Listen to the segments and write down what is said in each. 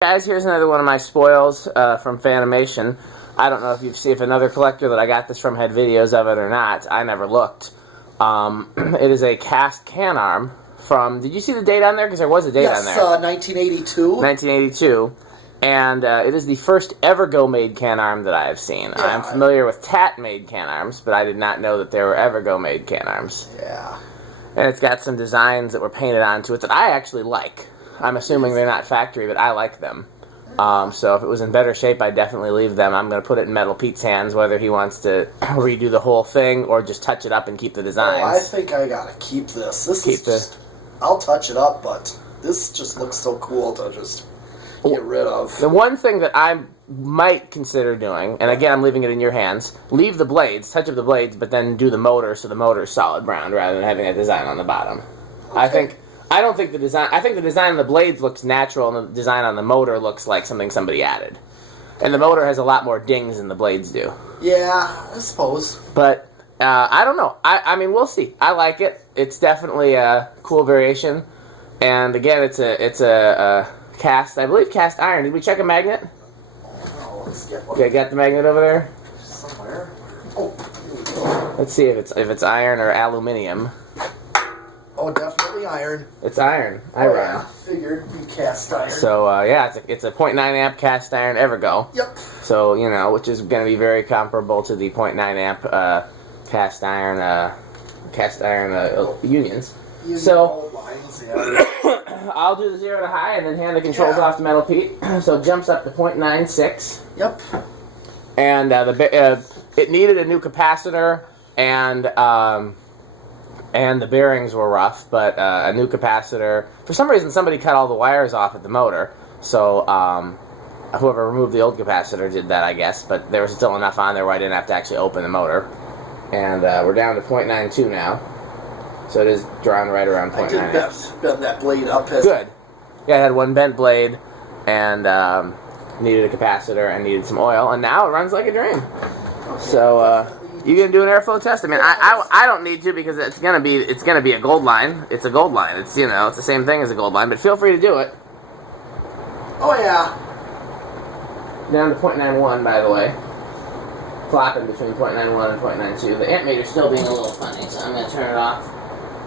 Guys, here's another one of my spoils from Fanimation. I don't know if if another collector that I got this from had videos of it or not. I never looked. It is a cast Canarm from, did you see the date on there? Because there was a date on there. Yes, 1982. 1982. And it is the first Evergo made Canarm that I have seen. Yeah. I'm familiar with TAT made Canarms, but I did not know that there were Evergo made Canarms. Yeah. And it's got some designs that were painted onto it that I actually like. I'm assuming they're not factory, but I like them. So if it was in better shape, I'd definitely leave them. I'm going to put it in Metal Pete's hands, whether he wants to redo the whole thing or just touch it up and keep the designs. Oh, I think I got to keep this. I'll touch it up, but this just looks so cool to just get rid of. The one thing that I might consider doing, and again, I'm leaving it in your hands, leave the blades, touch up the blades, but then do the motor so the motor is solid brown rather than having a design on the bottom. Okay. I don't think the design... I think the design on the blades looks natural, and the design on the motor looks like something somebody added. And the motor has a lot more dings than the blades do. Yeah, I suppose. But, I don't know. I mean, we'll see. I like it. It's definitely a cool variation. And, again, it's a cast... I believe cast iron. Did we check a magnet? Oh, let's get one. Yeah, got the magnet over there? Somewhere. Oh, here we go. Let's see if it's iron or aluminium. Oh, definitely iron. It's iron. Yeah, figured be cast iron. So, yeah, it's a 0.9 amp cast iron Evergo. Yep. So, you know, which is going to be very comparable to the 0.9 amp cast iron unions. So, lines, yeah. I'll do the 0 to high and then hand the controls off to Metal Pete. So it jumps up to 0.96. Yep. And it needed a new capacitor, and the bearings were rough, but a new capacitor. For some reason, somebody cut all the wires off at the motor, so whoever removed the old capacitor did that, I guess, but there was still enough on there where I didn't have to actually open the motor. And we're down to 0.92 now, so it is drawn right around 0.9 amps. Bend that blade up. Good. Yeah, it had one bent blade, and needed a capacitor, and needed some oil, and now it runs like a dream. Okay. So, you gonna do an airflow test? I mean, I don't need to because it's gonna be a gold line. It's a gold line. It's, you know, it's the same thing as a gold line. But feel free to do it. Oh yeah. Down to 0.91, by the way. Flopping between 0.91 and 0.92. The amp meter's still being a little funny, so I'm gonna turn it off.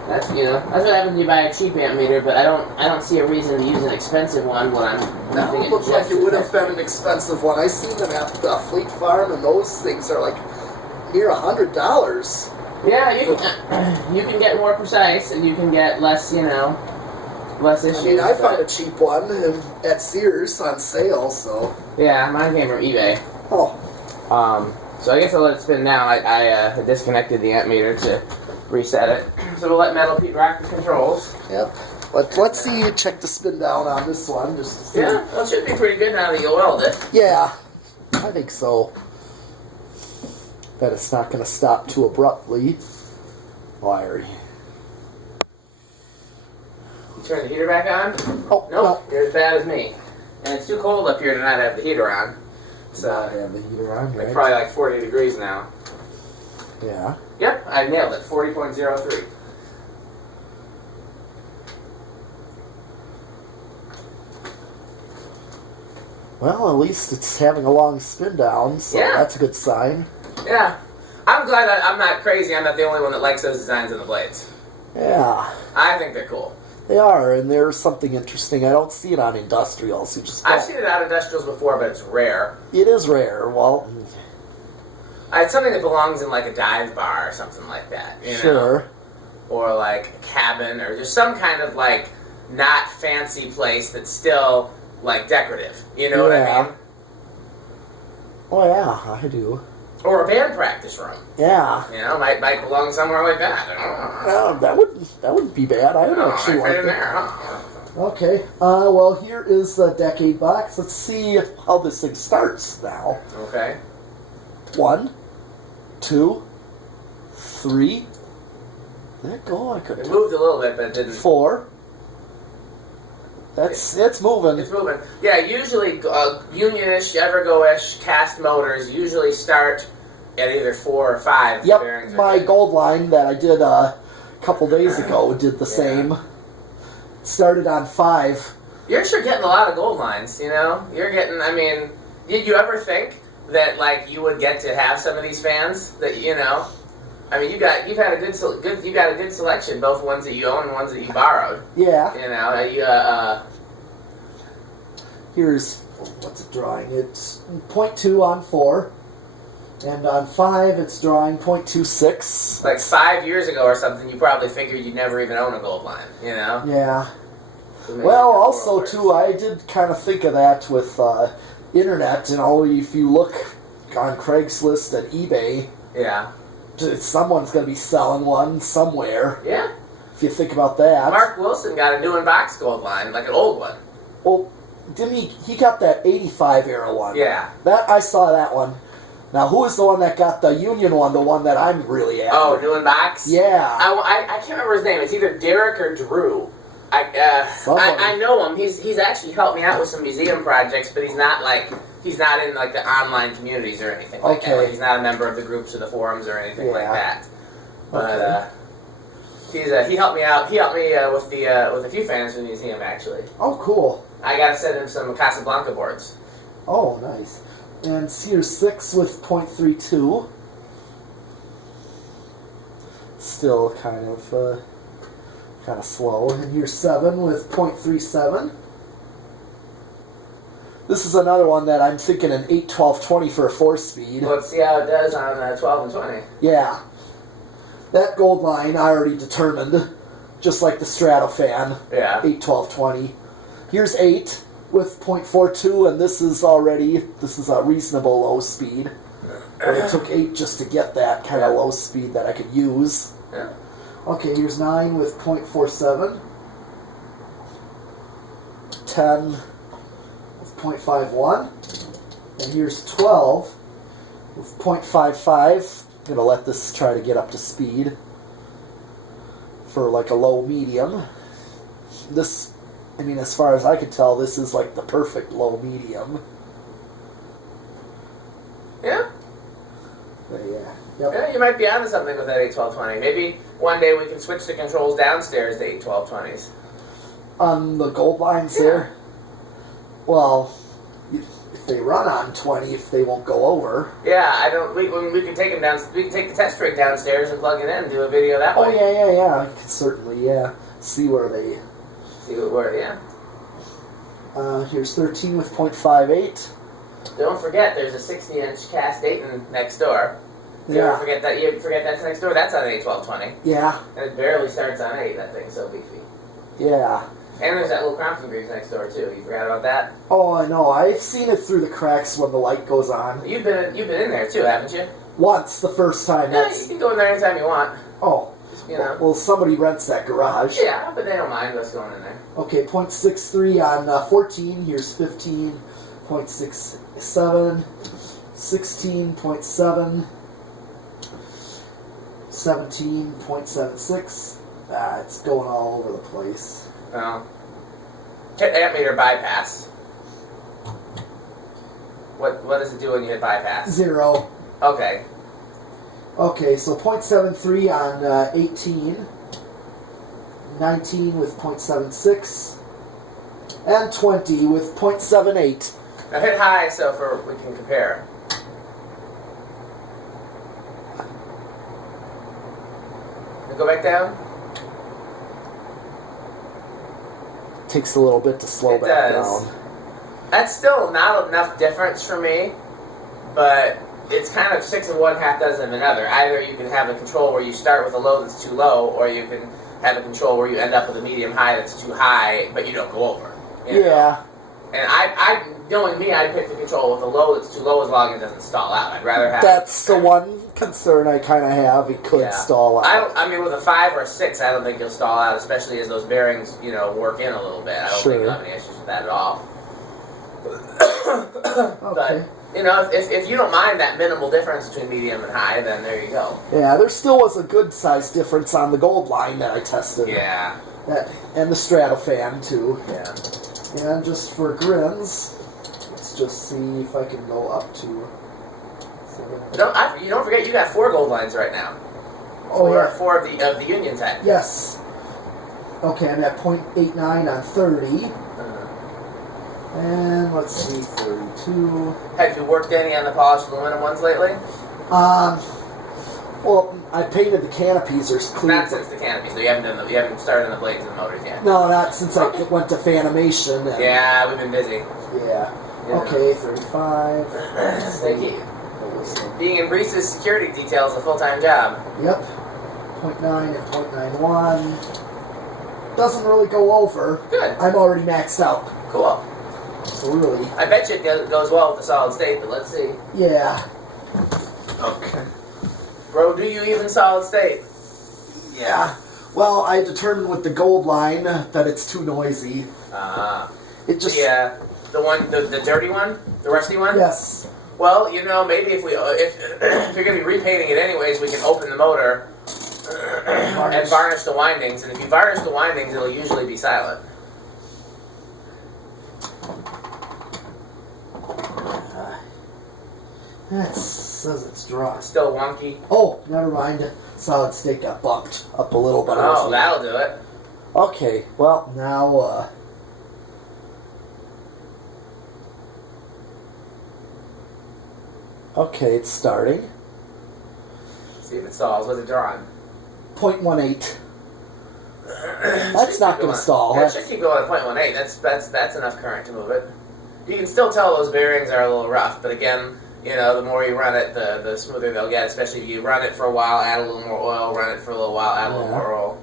That's that's what happens when you buy a cheap amp meter. But I don't see a reason to use an expensive one when I'm. That would look like it would have been an expensive one. I seen them at the Fleet Farm, and those things are like near $100. Yeah, you can get more precise, and you can get less, less issues. I mean, I found a cheap one at Sears on sale, so. Yeah, mine came from eBay. Oh. So I guess I'll let it spin now. I disconnected the amp meter to reset it. So we'll let Metal Pete rock the controls. Yep. Let's see, check the spin down on this one, just to see. Yeah, well, it should be pretty good now that you oiled it. Yeah, I think so. That it's not going to stop too abruptly. Wiry. You turn the heater back on? Oh, nope, no. You're as bad as me. And it's too cold up here to not have the heater on. So Not have the heater on, right? It's probably like 40 degrees now. Yeah. Yep, I nailed it. 40.03. Well, at least it's having a long spin down, so that's a good sign. Yeah. I'm glad that I'm not crazy. I'm not the only one that likes those designs on the blades. Yeah. I think they're cool. They are, and there's something interesting. I don't see it on industrials. I've seen it on industrials before, but it's rare. It is rare. Well, It's something that belongs in like a dive bar or something like that. You know? Sure. Or like a cabin, or just some kind of like not fancy place that's still like decorative. You know what I mean? Oh yeah, I do. Or a band practice room. Yeah. You know, might belong somewhere like that. That wouldn't be bad. I would actually like it. There, huh? Okay. Well, here is the decade box. Let's see how this thing starts now. Okay. 1, 2, 3. Let go. I could. It moved a little bit, but it didn't. 4. It's moving. It's moving. Yeah, usually Union-ish, Evergo-ish cast motors usually start at either 4 or 5. Yep, my gold line that I did a couple days ago did the same. Started on 5. You're sure getting a lot of gold lines, you know? You're getting, I mean, did you ever think that, like, you would get to have some of these fans that, you know? I mean, you've got a good selection, both ones that you own and ones that you borrowed. Yeah. You know, here's, what's it drawing? It's 0.2 on 4. And on 5, it's drawing 0.26. Like 5 years ago or something, you probably figured you'd never even own a gold line, you know? Yeah. So well, also, too, I did kind of think of that with internet. You know, if you look on Craigslist and eBay, yeah, someone's going to be selling one somewhere. Yeah. If you think about that. Mark Wilson got a new in-box gold line, like an old one. Well, didn't he got that 85 era one. Yeah. That I saw that one. Now, who is the one that got the Union one, the one that I'm really after? Oh, new in box? Yeah. I can't remember his name. It's either Derek or Drew. I know him. He's actually helped me out with some museum projects, but he's not in like the online communities or anything like that. Like, he's not a member of the groups or the forums or anything like that. But he helped me out. He helped me with a few fans in the museum actually. Oh, cool. I gotta send him some Casablanca boards. Oh, nice. And here's 6 with 0.32. Still kind of slow. And here's 7 with 0.37. This is another one that I'm thinking an 8, 12, 20 for a 4-speed. Let's see how it does on 12 and 20. Yeah. That gold line I already determined, just like the Stratofan. Yeah. 8, 12, 20. Here's 8 with 0.42, and this is a reasonable low speed. But it took 8 just to get that kind of low speed that I could use. Yeah. Okay, here's 9 with 0.47. 10 with 0.51. And here's 12 with 0.55. I'm going to let this try to get up to speed for like a low medium. This, I mean, as far as I could tell, this is like the perfect low medium. Yeah. Yeah. Yep. Yeah, you might be onto something with that 8-12-20. Maybe one day we can switch the controls downstairs to 8-12-20s. On the gold lines there? Well, if they run on 20, if they won't go over. Yeah, I don't. We can take them down. We can take the test rig downstairs and plug it in and do a video that way. Oh yeah. I could certainly see where they. See where Here's 13 with 0.58. Don't forget, there's a 60-inch cast Dayton next door. You ever forget that? You forget that's next door? That's on 8-12-20. Yeah. And it barely starts on 8. That thing's so beefy. Yeah. And there's that little Crompton Greaves next door too. You forgot about that? Oh, I know. I've seen it through the cracks when the light goes on. You've been in there too, haven't you? Once, the first time. Yeah, you can go in there anytime you want. Oh. Just, you know. Well, somebody rents that garage. Yeah, but they don't mind us going in there. Okay, 0.63 on 14. Here's 15. 0.67. 16.7. 17.76. It's going all over the place. Well, hit ammeter bypass. What does it do when you hit bypass? 0. Okay. Okay, so 0.73 on 18. 19 with 0.76. And 20 with 0.78. Now hit high so we can compare. Now go back down. Takes a little bit to slow back down. That's still not enough difference for me, but it's kind of 6 of one, half dozen of another. Either you can have a control where you start with a low that's too low, or you can have a control where you end up with a medium high that's too high, but you don't go over. You know? Yeah. And knowing me, I'd pick the control with a low that's too low as long as it doesn't stall out. I'd rather have... That's the one concern I kind of have. It could stall out. I mean, with a 5 or a 6, I don't think you'll stall out, especially as those bearings, work in a little bit. I don't think you'll have any issues with that at all. Okay. But, if you don't mind that minimal difference between medium and high, then there you go. Yeah, there still was a good size difference on the gold line that I tested. Yeah. And the Stratofan, too. Yeah. And just for grins, let's just see if I can go up to... You don't forget, you got 4 gold lines right now. Four of the Union type. Yes. Okay, I'm at 0.89 on 30. And let's see, 32. Have you worked any on the polished aluminum ones lately? Well, I painted the canopies or clean. Not since the canopies. So you haven't started on the blades of the motors yet. No, not since I went to Fanimation. And, Yeah, we've been busy. Yeah. Okay, 35. Thank you. Being in Breeze's security detail is a full-time job. Yep. 0.9 and 0.91. Doesn't really go over. Good. I'm already maxed out. Cool. So really. I bet you it goes well with the solid state, but let's see. Yeah. Okay. Bro, do you even solid state? Yeah. Well, I determined with the gold line that it's too noisy. It just. The dirty one, the rusty one. Yes. Well, maybe if you're gonna be repainting it anyways, we can open the motor and varnish the windings. And if you varnish the windings, it'll usually be silent. That says it's dry. Still wonky. Oh, never mind. Solid state got bumped up a little bit. Oh, that'll do it. Okay, well, now, okay, it's starting. See if it stalls. What's it drawing? 0.18. That's not going to stall. That should keep going at 0.18. That's enough current to move it. You can still tell those bearings are a little rough, but again, the more you run it, the smoother they'll get, especially if you run it for a while, add a little more oil, run it for a little while, add a little more oil.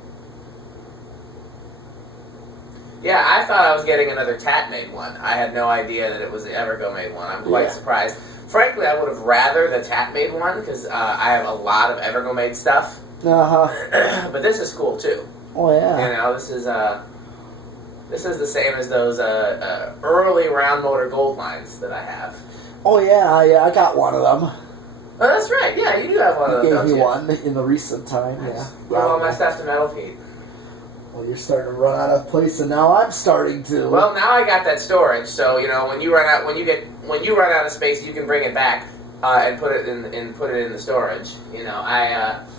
Yeah, I thought I was getting another TAT-made one. I had no idea that it was the Evergo-made one. I'm quite surprised. Frankly, I would have rather the TAT-made one, because I have a lot of Evergo-made stuff. But this is cool, too. Oh, yeah. This is the same as those early round motor gold lines that I have. Oh, yeah, I got one of them. Oh, that's right. Yeah, you do have one of them, You gave me one in the recent time, nice. yeah. Brought all my stuff to Metal Pete. Well, you're starting to run out of place, and now I'm starting to. Well, now I got that storage, so when you run out of space, you can bring it back and put it in the storage. And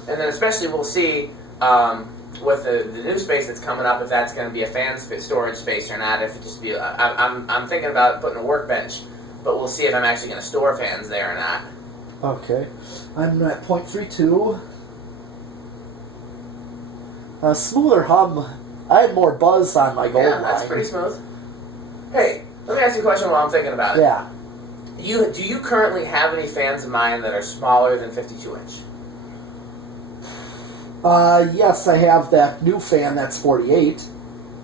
then especially we'll see with the new space that's coming up, if that's going to be a fan storage space or not. If it just be, I'm thinking about putting a workbench, but we'll see if I'm actually going to store fans there or not. Okay, I'm at 0.32. Smoother hum. I had more buzz on my gold line. Yeah, that's pretty smooth. Hey, let me ask you a question while I'm thinking about it. Yeah. Do you currently have any fans of mine that are smaller than 52 inch? Yes, I have that new fan that's 48.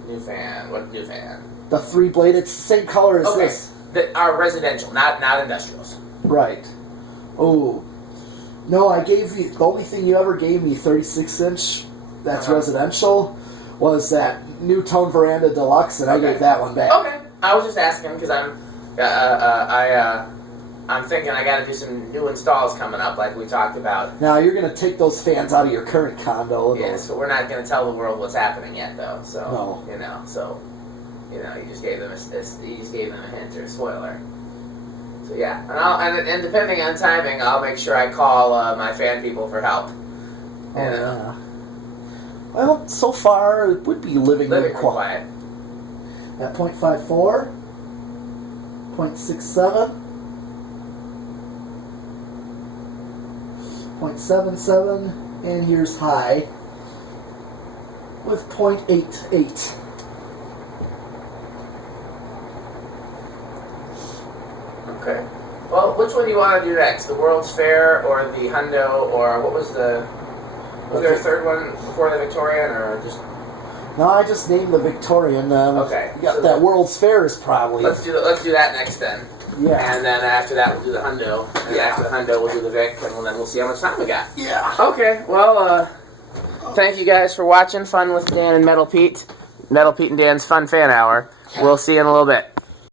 New fan. What new fan? The 3-blade. It's the same color as this. That are residential, not industrials. Right. Oh. No, I gave you... The only thing you ever gave me, 36-inch, that's residential, was that Nutone Veranda Deluxe, and I gave that one back. Okay. I was just asking because I'm thinking I got to do some new installs coming up, like we talked about. Now you're going to take those fans out of your current condo. Yes, but we're not going to tell the world what's happening yet, though. So no. You just gave them a hint or a spoiler. So yeah, and depending on timing, I'll make sure I call my fan people for help. Yeah. Well, so far it would be living quiet. At 0.54, 0.67, 0.77, and here's high with 0.88. Okay. Well, which one do you want to do next? The World's Fair or the Hundo, or what was the... Was there a third one before the Victorian, or just... No, I just named the Victorian. Okay. Yeah, so that World's Fair is probably... Let's do that next then. Yeah. And then after that we'll do the Hundo. And after the Hundo we'll do the Vic, and then we'll see how much time we got. Yeah. Okay, well, thank you guys for watching. Fun with Dan and Metal Pete. Metal Pete and Dan's Fun Fan Hour. We'll see you in a little bit.